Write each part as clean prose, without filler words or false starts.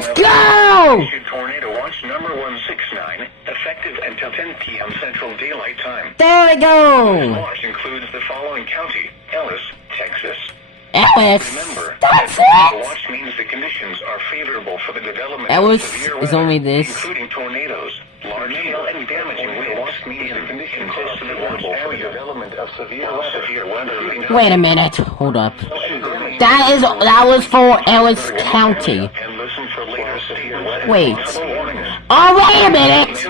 Let's go! Tornado watch number 169, effective until 10 p.m. Central Daylight Time. There we This go! watch includes the following county: Ellis, Texas. Ellis! Remember, That's that the it! watch means the conditions are favorable for the development Ellis of severe is weather, only this. including tornadoes, large hail, and damaging winds. The watch means the conditions close to the watch area. Development of severe weather. Wait a minute, hold up. That was for Ellis County. And listen for later severe weather. Wait. Warnings. Oh, wait a minute!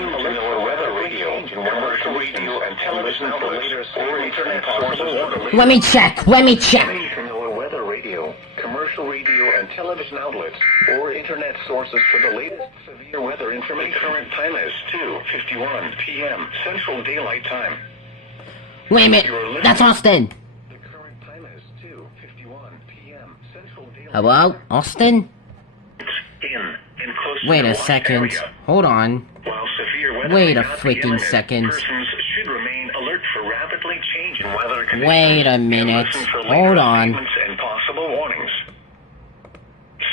Weather radio, commercial radio, and television outlets, or internet sources. Let me check. Weather radio, commercial radio, and television outlets, or internet sources for the latest severe weather information. The current time is 2:51 p.m. Central Daylight Time. Wait a minute, that's Austin. The current time is 2:51 p.m. Central Daylight Hello, Austin? in and close to Wait the a watch second. area. Hold on. While severe weather Wait may a not be freaking imminent, second. persons should remain alert for rapidly changing weather conditions. Wait a and minute. listen for Hold later on. statements and possible warnings.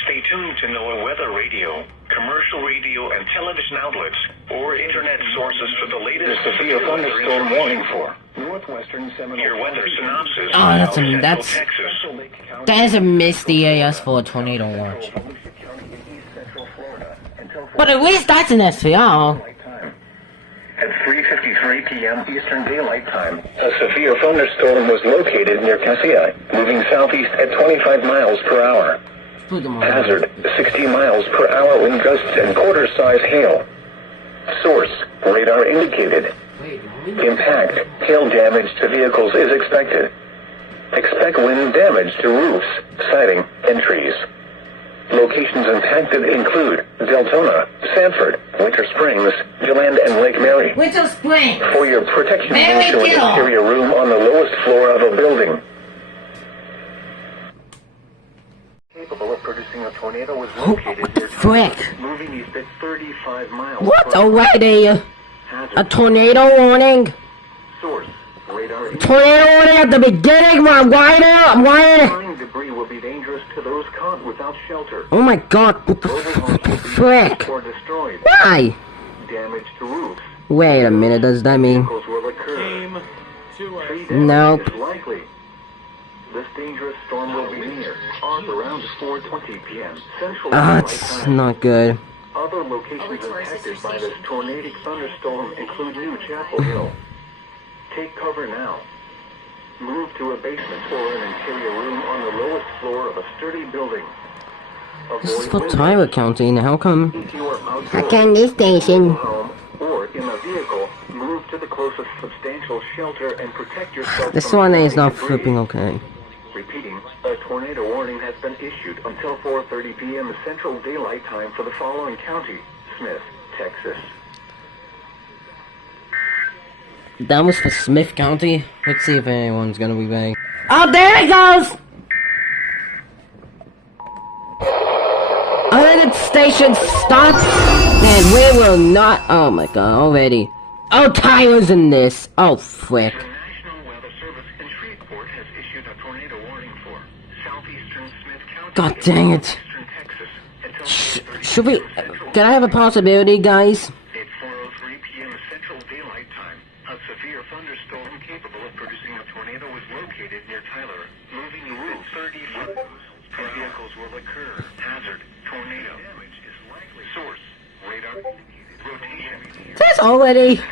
Stay tuned to NOAA Weather Radio, commercial radio, and television outlets, or internet sources for the latest severe thunderstorm warning for northwestern Seminole. Your weather synopsis. Oh, that's a- Central that's- Texas. That is a misty AS for a tornado watch. But at least that's an SVR. At 3:53 p.m. Eastern Daylight Time, a severe thunderstorm was located near Cassia, moving southeast at 25 miles per hour. Put them on. Hazard, 60 miles per hour wind gusts and quarter-size hail. Source, radar indicated. Impact, hail damage to vehicles is expected. Expect wind damage to roofs, siding, and trees. Locations impacted include Deltona, Sanford, Winter Springs, Deland, and Lake Mary. Winter Spring! For your protection, Mary move to an Kill. interior room on the lowest floor of a building. Capable of producing a tornado was located What the near frick? moving east at 35 miles. What? per Already? A Hazard. tornado warning? Source, radar. Tornado warning at the beginning? I'm wide. Flying debris will be dangerous to those caught without shelter. Oh my god, what the Mobile homes will be frick? or destroyed. Why? Damage to roofs. Wait a minute, does that mean... Vehicles will occur. Tree damage Nope. is likely. This dangerous storm will be near around 4:20 p.m. Central Daylight That's Time. not good. Other locations impacted by this tornadic thunderstorm include New Chapel Hill. Take cover now. Move to a basement or an interior room on the lowest floor of a sturdy building. This is Avoid for windows. Tyler County, and how come... If you are outdoors, Can this station? home, or in a vehicle, move to the closest substantial shelter and protect yourself This from one is not debris. flipping okay. Repeating, a tornado warning has been issued until 4:30 p.m. Central Daylight Time for the following county: Smith, Texas. That was for Smith County. Let's see if anyone's gonna be back. Oh, there it goes! Alert station, stop! And we will not... Oh my god, already. Oh, Tyler's in this. Oh, frick. The National Weather Service in Shreveport has issued a tornado warning for southeastern Smith County. God dang it. Eastern Texas until Should we... Can I have a possibility, guys? At 4:03 p.m. Central Daylight Time, a severe thunderstorm capable of producing a tornado was located near Tyler, moving at 30 miles. Vehicles will occur. Hazard, tornado. Damage is likely. Source, radar indicated. Rotation.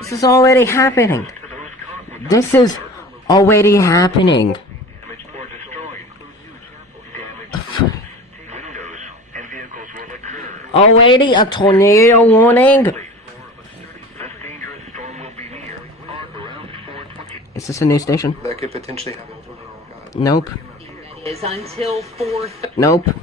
This is already happening. To those caught with This is already happening. damage or destroyed. Damage to roofs, windows, and vehicles will occur. Already a tornado warning? This dangerous storm will be near around 4:20. Is this a new station? That could potentially happen. Nope. Is until 4:30. Nope. Shelter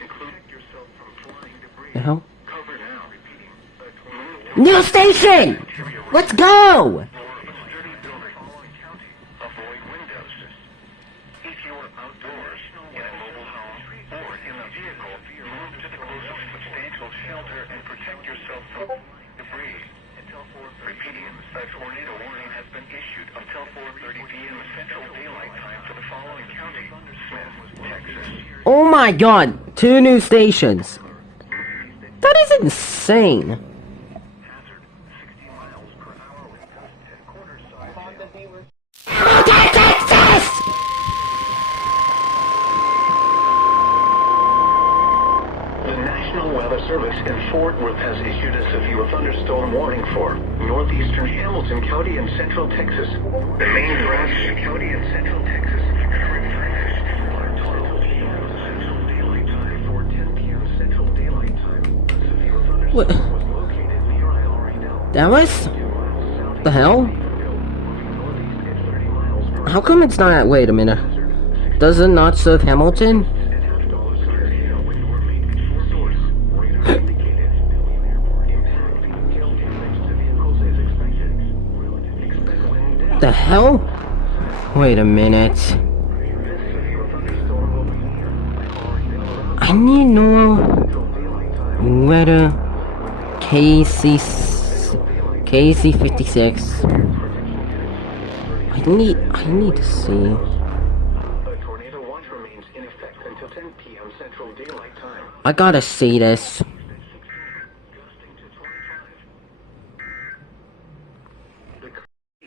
and protect yourself from flying debris. The hell? Cover now. Repeating. New station! Let's go! Sturdy building. Following county. Avoid windows. If you are outdoors, in a mobile home, or in a vehicle, move to the closest substantial shelter and protect yourself from debris. Until 4:30 Repeating, a tornado warning has been issued until 4:30 p.m. Central Daylight Time for the following county: Smith, Texas. Oh my god, 2 new stations. What is insane? The National Weather Service in Fort Worth has issued a severe thunderstorm warning for northeastern Hamilton County and central Texas. The main threats in County and central Texas. Current time Central Daylight Time for 10 p.m. Central Daylight Time. A severe thunderstorm What? was located near Isle Reno. That was? The hell? How come it's not? Wait a minute. Does it not serve Hamilton? The hell? Wait a minute. I need no weather KC56. I need to see. A tornado watch remains in effect until 10 p.m. Central Daylight Time. I gotta see this.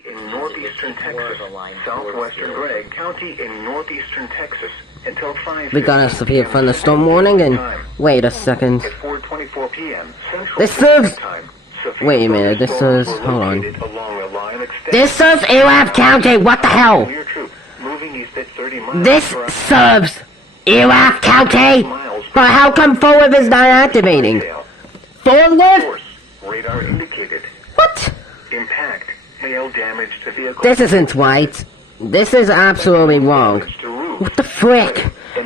In northeastern Texas, southwestern Gregg County in northeastern Texas until 5. We got a severe thunderstorm warning and wait a second. At 4:24 p.m. Central This serves. Time. Wait a minute. This serves. Storms were Hold on. located along a line extending This serves Iraq County. What the hell? near troops moving east at 30 miles This per hour. serves Iraq County. But how come Fort Worth is not activating? Fort Worth? Source, radar indicated. What? Impact, hail damage to vehicles. This isn't right. This is absolutely wrong. Damage to roofs. What the frick?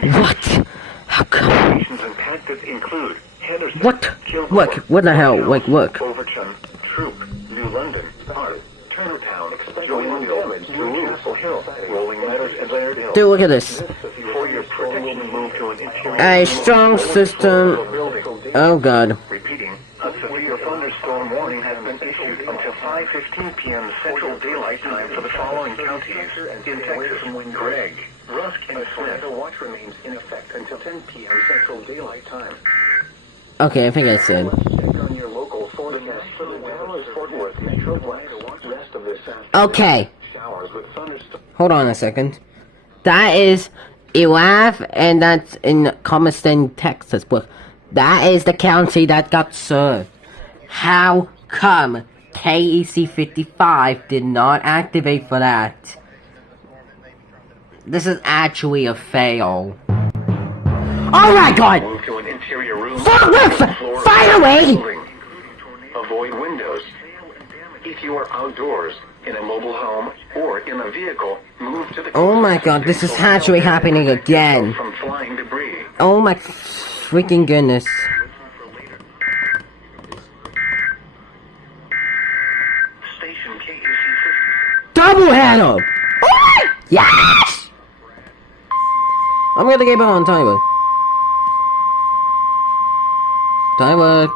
What? How come? Locations impacted include Henderson, What? Kilgore, Look, what the hell? Like, look. Overton, Troop, New London, Star, Turnertown, Joinville, New Castle Hill, Rolling Meadows, and Laird Hill. Dude, look at this. For your protection, move to an interior. A strong system. building. Oh god. Repeating, a severe thunderstorm warning has been issued until 5:15 p.m. Central Daylight Time for the following counties in Texas: Gregg, Rusk, and Smith. The watch remains in effect until 10 p.m. Central Daylight Time. Okay, I think I said. Check on your local forecast for the Dallas Fort Worth Metroplex. Rest of this Okay. showers with thunderstorms. Hold on a second. That is Elaf, and that's in Comiston, Texas. But that is the county that got served. How come KEC 55 did not activate for that? This is actually a fail. Oh my god! Move to an interior room. Fort Worth! Fire away! Avoid windows. If you are outdoors, in a mobile home, or in a vehicle, move to the Oh my god, this is actually happening again. from flying debris. Oh my freaking goodness. Station KEC 50. Double handle! Oh, yes! I'm gonna give it on timer. Timer.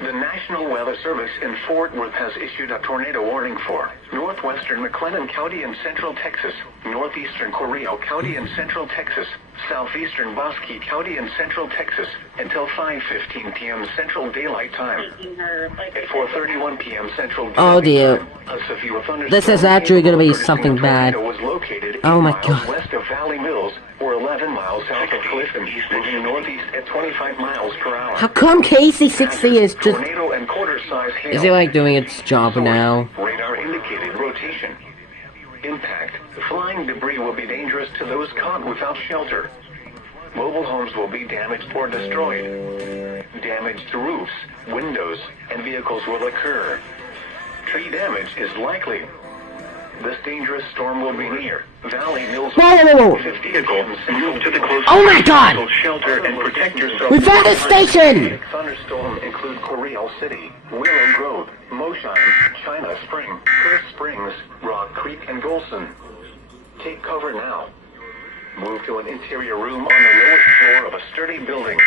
The National Weather Service in Fort Worth has issued a tornado warning for northwestern McLennan County in central Texas, northeastern Correo County in central Texas, southeastern Bosque County in central Texas until 5:15 p.m. Central Daylight Time. At 4:31 p.m. Central Daylight Oh dear. Time, a severe thunderstorm This is actually gonna be producing something a bad. tornado was located Oh 8 my miles God. west of Valley Mills, or 11 miles south of Clifton, moving northeast at 25 miles per hour. How come KC60 is just... Tornado and quarter-size hail. Is it like doing its job now? Radar indicated rotation. Impact. Flying debris will be dangerous to those caught without shelter. Mobile homes will be damaged or destroyed. Damage to roofs, windows, and vehicles will occur. Tree damage is likely. This dangerous storm will be near Valley Mills. Whoa. Vehicles, move to the closest Oh my God! shelter and protect yourself. We found a station! Thunderstorms include Correo City, Willow Grove, Moshine, China Spring, Curse Springs, Rock Creek, and Golson. Take cover now. Move to an interior room on the lowest floor of a sturdy building.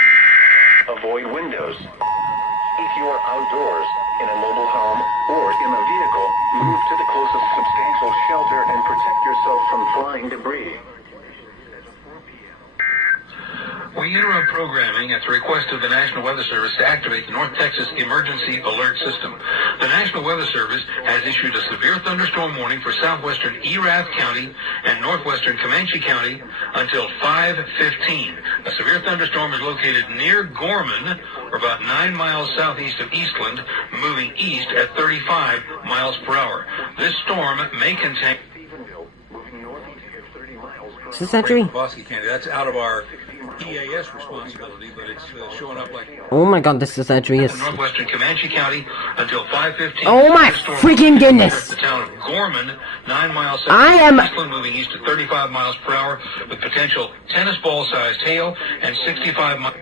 Avoid windows. If you are outdoors, in a mobile home, or in a vehicle, move to the closest substantial shelter and protect yourself from flying debris. We interrupt programming at the request of the National Weather Service to activate the North Texas Emergency Alert System. The National Weather Service has issued a severe thunderstorm warning for southwestern Erath County and northwestern Comanche County until 5:15. A severe thunderstorm is located near Gorman, or about 9 miles southeast of Eastland, moving east at 35 miles per hour. This storm may contain... Is this Edry? Bosque County. That's out of our EAS responsibility, but it's showing up like... Oh my god, this is Edry. Northwestern Comanche County until 5:15. Oh my freaking goodness! The town of Gorman, 9 miles south I am... of Eastland, moving east at 35 miles per hour with potential tennis ball-sized hail and 65 miles...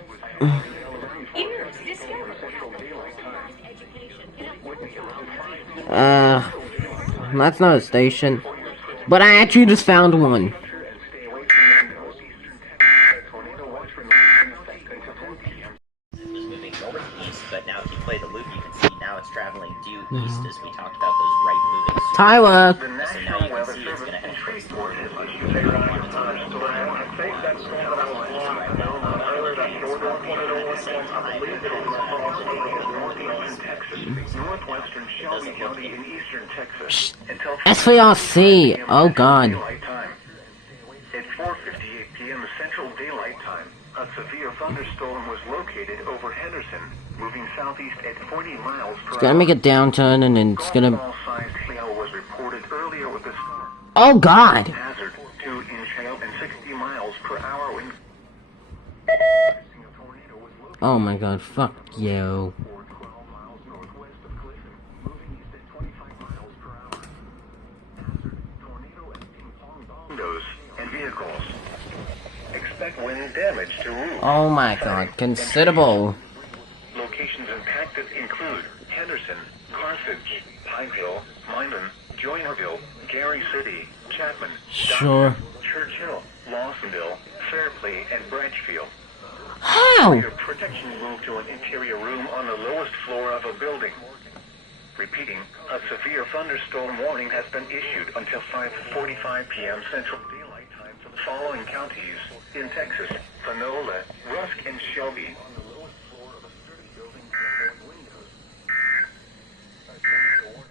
That's not a station. But I actually just found one. But now if you play the loop, you can see now it's traveling due east as we talked about those right moving. Tyler! So now you can see it's going to head towards the border. Northwestern Shelby County in eastern Texas. SVRC! Oh god. At 4:58 p.m. Central Daylight Time, a severe thunderstorm was located over Henderson, moving southeast at 40 miles per hour. It's gonna make a downturn and then it's gonna... Golf-sized hail was reported earlier with the storm. Oh god! Hazard, 2-inch hail and 60 miles per hour wind. Oh my god, fuck you. And vehicles. Expect wind damage to roofs. Oh my god, considerable. Locations impacted include Henderson, Carthage, Pineville, Milan, Joinerville, Gary City, Chapman, Sure. Churchill, Lawsonville, Fairplay, and Branchfield. How? Your protection moved to an interior room on the lowest floor of a building. Repeating, a severe thunderstorm warning has been issued until 5:45 p.m. Central Daylight Time for the following counties in Texas: Panola, Rusk, and Shelby.